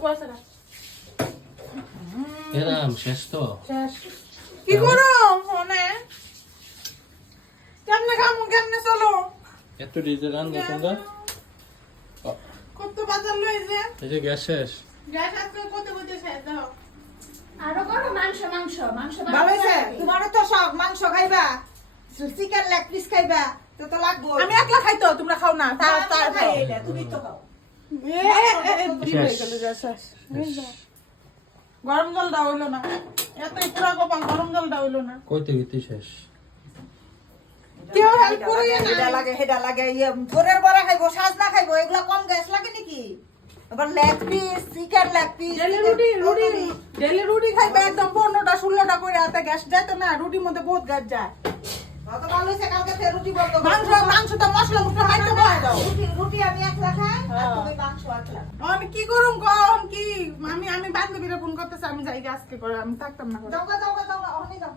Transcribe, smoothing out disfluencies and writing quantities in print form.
অল্প আছে না এরাম শেষ তো শেষ কি করো ফোনে কেমনে খামু কেমনে চলো এত ডিজে রান্না তোমরা কত বাজার লইছে এই যে গ্যাস শেষ গ্যাস আজকে কত শেষ দাও আরো করো মাংস মাংস মাংস ভালো হয়েছে তোমারও তো শখ মাংস খাইবা চিকেন লেগ পিস খাইবা তো তো লাগবো আমি একলা খাই তো তোমরা খাও না তার খাই এটা তুমি তো খাও গরম জলটা হইলো না এতই পুরা কপাল গরম জলটা হইলো না কইতে গিতে শেষ কেউ হেল্প করে হেডা লাগে ভোরের বড়া খাইবো সাজনা খাইবো এগুলা কম গ্যাস লাগে নাকি আবার leg piece chicken leg piece daily রুটি খাইবে একদম 15টা 16টা করে হাতে গ্যাস যায় তো না রুটির মধ্যে বহুত গ্যাস যায় কত ভালো হয়েছে কালকে ফের রুটি বন্ধ মাংসটা মশলা মুখটা মাইতে বয় দাও রুটি আমি একলা খাই আর তুমি মাংস একলা আমি কি করুম কম কি আমি বান্ধবীরা ফোন করতেছে আমি যাই আজকে করে আমি থাকতাম না যাও যাও যাও ওখানে যাও